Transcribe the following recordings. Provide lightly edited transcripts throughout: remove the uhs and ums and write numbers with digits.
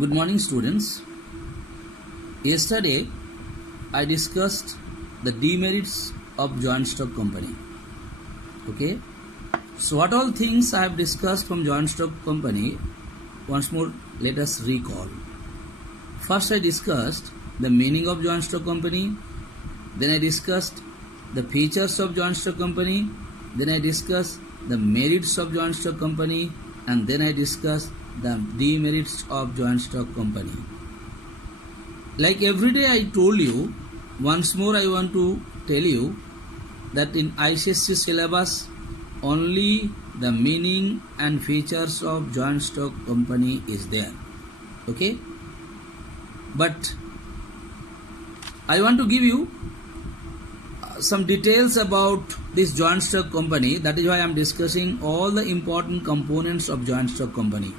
Good morning, students. Yesterday, I discussed the demerits of joint stock company. Okay. So, what all things I have discussed from joint stock company? Once more, let us recall. First, I discussed the meaning of joint stock company. Then I discussed the features of joint stock company. Then I discussed the merits of joint stock company, and then I discussed the demerits of joint stock company. Like every day I told you, once more I want to tell you that in ICSE syllabus only the meaning and features of joint stock company is there. Okay? But I want to give you some details about this joint stock company. That is why I am discussing all the important components of joint stock company.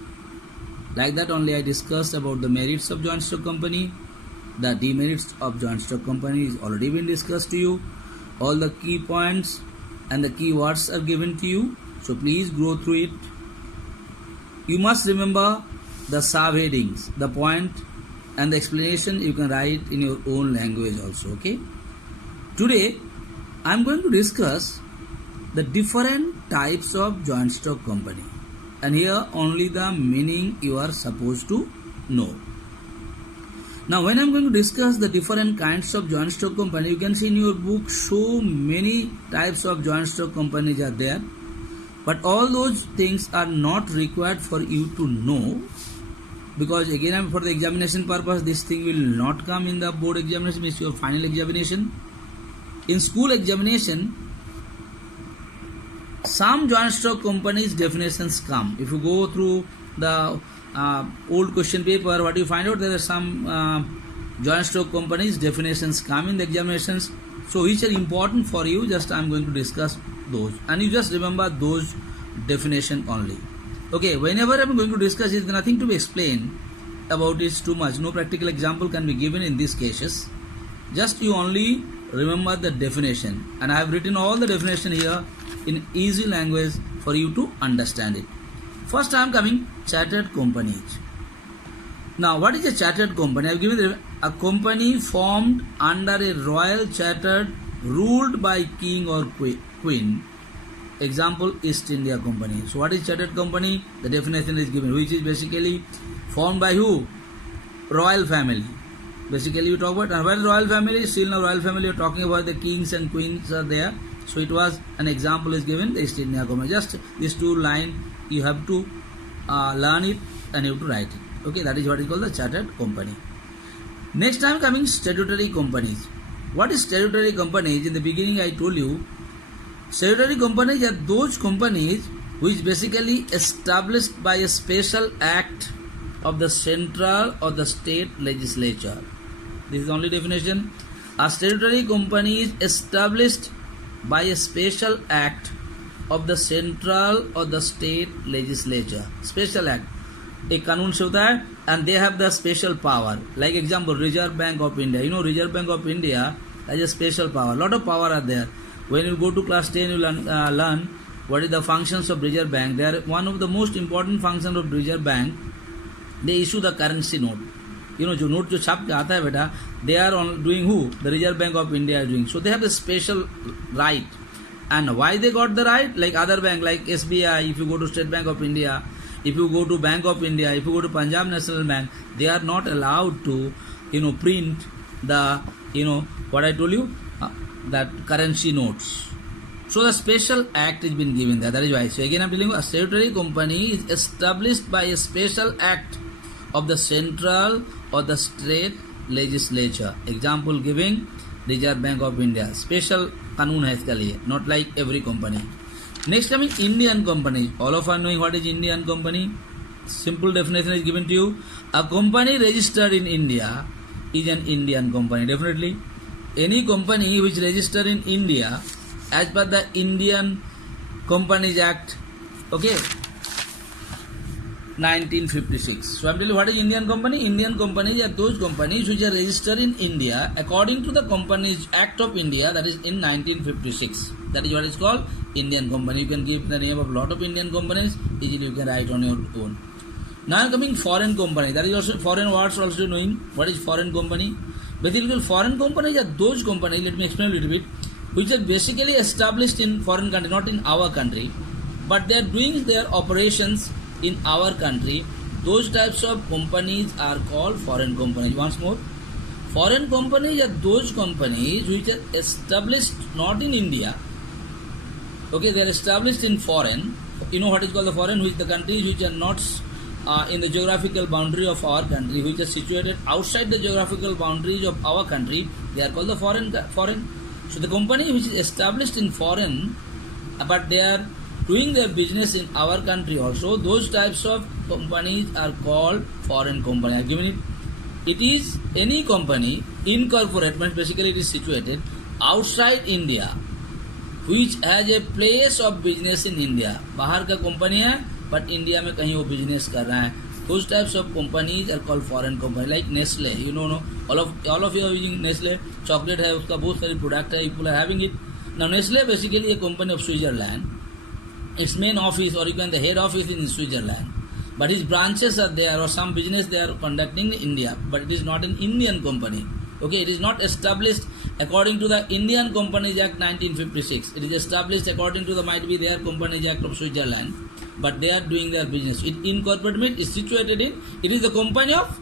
Like that only I discussed about the merits of joint stock company. The demerits of joint stock company is already been discussed to you. All the key points and the keywords are given to you. So please go through it. You must remember the subheadings, the point and the explanation you can write in your own language also. Okay. Today I am going to discuss the different types of joint stock company. And here only the meaning you are supposed to know. Now when I am going to discuss the different kinds of joint stock company, you can see in your book so many types of joint stock companies are there. But all those things are not required for you to know, because again for the examination purpose this thing will not come in the board examination, means your final examination. In school examination, some joint stock companies definitions come. If you go through the old question paper, what you find out, there are some joint stock companies definitions come in the examinations. So which are important for you, just I am going to discuss those, and you just remember those definition only. Okay, whenever I am going to discuss, it is nothing to be explained about it too much. No practical example can be given in these cases. Just you only remember the definition, and I have written all the definition here in easy language for you to understand it. First I am coming chartered companies. Now what is a chartered company? I have given a company formed under a royal charter ruled by king or queen. Example, East India Company. So what is chartered company? The definition is given, which is basically formed by who? Royal family. Basically you talk about, and when royal family, still now royal family, you are talking about the kings and queens are there. So it was an example is given, the East India Company. Just these two lines you have to learn it and you have to write it. Okay, that is what is called the chartered company. Next time coming statutory companies. What is statutory companies? In the beginning I told you, statutory companies are those companies which basically established by a special act of the central or the state legislature. This is the only definition. A statutory company is established by a special act of the central or the state legislature. Special act. एक कानून से होता है, and they have the special power. Like example, Reserve Bank of India. You know, Reserve Bank of India has a special power. Lot of power are there. When you go to class 10, you learn what is the functions of Reserve Bank. They are one of the most important functions of Reserve Bank. They issue the currency note. You know, जो note जो छाप के आता है बेटा, they are doing who? The Reserve Bank of India is doing. So they have a special right. And why they got the right? Like other bank, like SBI, if you go to State Bank of India, if you go to Bank of India, if you go to Punjab National Bank, they are not allowed to, print the, what I told you, that currency notes. So the special act has been given there. That is why. So again I am telling you, a statutory company is established by a special act of the central or the state legislature. Example giving, Reserve Bank of India. Special कानून है इसके लिए, not like every company. Next coming Indian company. All of us knowing what is Indian company. Simple definition is given to you. A company registered in India is an Indian company. Definitely. Any company which registered in India as per the Indian Companies Act, okay, 1956. So I am telling you what is Indian company. Indian companies are those companies which are registered in India according to the Companies Act of India, that is in 1956. That is what is called Indian company. You can give the name of lot of Indian companies, easily you can write on your own. Now I'm coming foreign company. That is also foreign words also knowing what is foreign company. Basically, foreign companies are those companies. Let me explain a little bit, which are basically established in foreign country, not in our country, but they are doing their operations in our country. Those types of companies are called foreign companies. Once more, foreign companies are those companies which are established not in India. Okay, they are established in foreign. You know what is called the foreign, which the countries which are not in the geographical boundary of our country, which are situated outside the geographical boundaries of our country, they are called the foreign. So the company which is established in foreign, but they are doing their business in our country also, those types of companies are called foreign company. I have given it. It is any company incorporate, means basically it is situated outside India, which has a place of business in India. बाहर का company है but India में कहीं वो business कर रहा है. Those types of companies are called foreign company. Like Nestle, you know, all of you are using Nestle. Chocolate है, उसका बहुत सारी product है, people are having it. Now Nestle basically a company of Switzerland. Its main office, or you can the head office is in Switzerland, but its branches are there, or some business they are conducting in India, but it is not an Indian company. Okay, it is not established according to the Indian Companies Act 1956. It is established according to the might be their Companies Act of Switzerland, but they are doing their business. It incorporated is situated in, it is the company of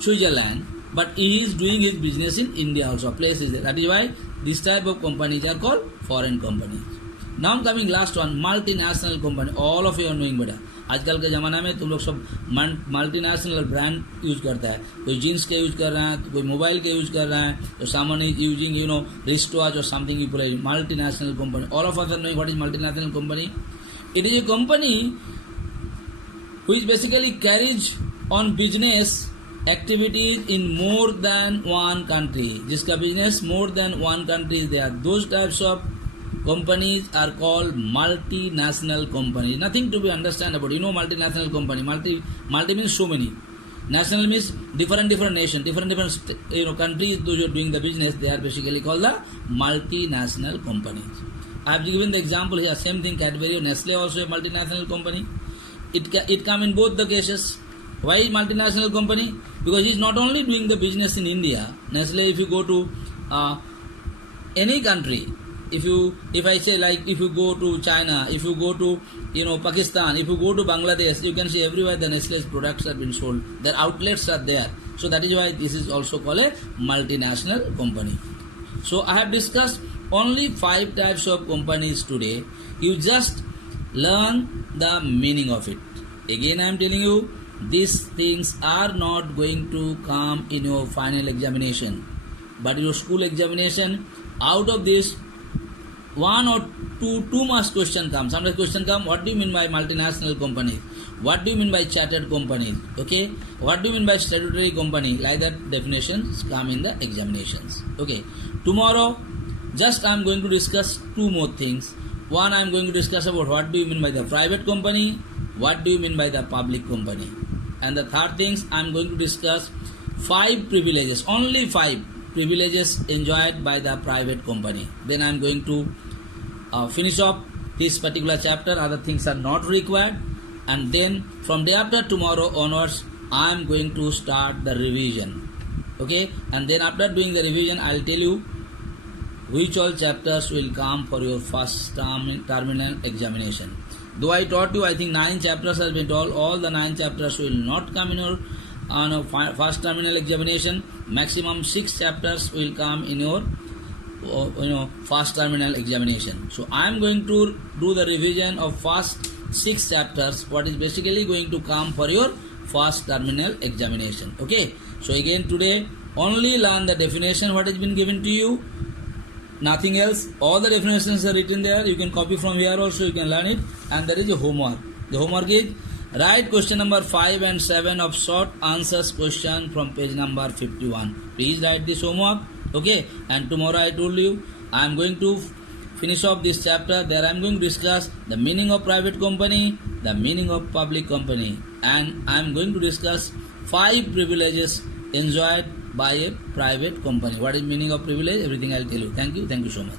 Switzerland, but he is doing his business in India also. Place is there. That is why this type of companies are called foreign companies. Now coming last one, multinational company. All of you are knowing बेटा. आजकल के ज़माना में तुम लोग सब multinational brand use करता है. कोई जीन्स के यूज कर रहा है, कोई मोबाइल के यूज कर रहा है, तो someone is using wrist watch or something. You play multinational company. All of us are knowing what is multinational company. It is a company which basically carries on business activities in more than one country. जिसका business more than one country there. Those types of companies are called multinational companies. Nothing to be understand about. Multinational company. Multi means so many. National means different nation, different countries. Those who are doing the business, they are basically called the multinational companies. I have given the example here. Same thing. Cadbury or Nestle also a multinational company. It come in both the cases. Why is multinational company? Because it's not only doing the business in India. Nestle, if you go to any country. If I say like if you go to China, if you go to Pakistan, if you go to Bangladesh, you can see everywhere the Nestle's products have been sold. Their outlets are there. So that is why this is also called a multinational company. So I have discussed only 5 types of companies today. You just learn the meaning of it. Again I am telling you, these things are not going to come in your final examination. But your school examination, out of this, 1 or 2 marks question come. Sometimes question come, what do you mean by multinational companies? What do you mean by chartered companies? Okay, what do you mean by statutory company? Like that definitions come in the examinations. Okay, tomorrow just I am going to discuss 2 more things. One, I am going to discuss about what do you mean by the private company, what do you mean by the public company, and the third things I am going to discuss 5 privileges, only 5 privileges enjoyed by the private company. Then I am going to finish up this particular chapter. Other things are not required, and then from day after tomorrow onwards I am going to start the revision. Okay, and then after doing the revision I will tell you which all chapters will come for your first terminal examination. Though I taught you, I think 9 chapters has been told. All the 9 chapters will not come in your first terminal examination. Maximum 6 chapters will come in your first terminal examination. So I am going to do the revision of first 6 chapters, what is basically going to come for your first terminal examination. Okay, so again today only learn the definition what has been given to you, nothing else. All the definitions are written there. You can copy from here also, you can learn it. And there is a homework. The homework is write question number 5 and 7 of short answers question from page number 51. Please write this homework. Okay, and tomorrow I told you I am going to finish off this chapter. There I am going to discuss the meaning of private company, the meaning of public company, and I am going to discuss 5 privileges enjoyed by a private company. What is meaning of privilege? Everything I will tell you. Thank you so much.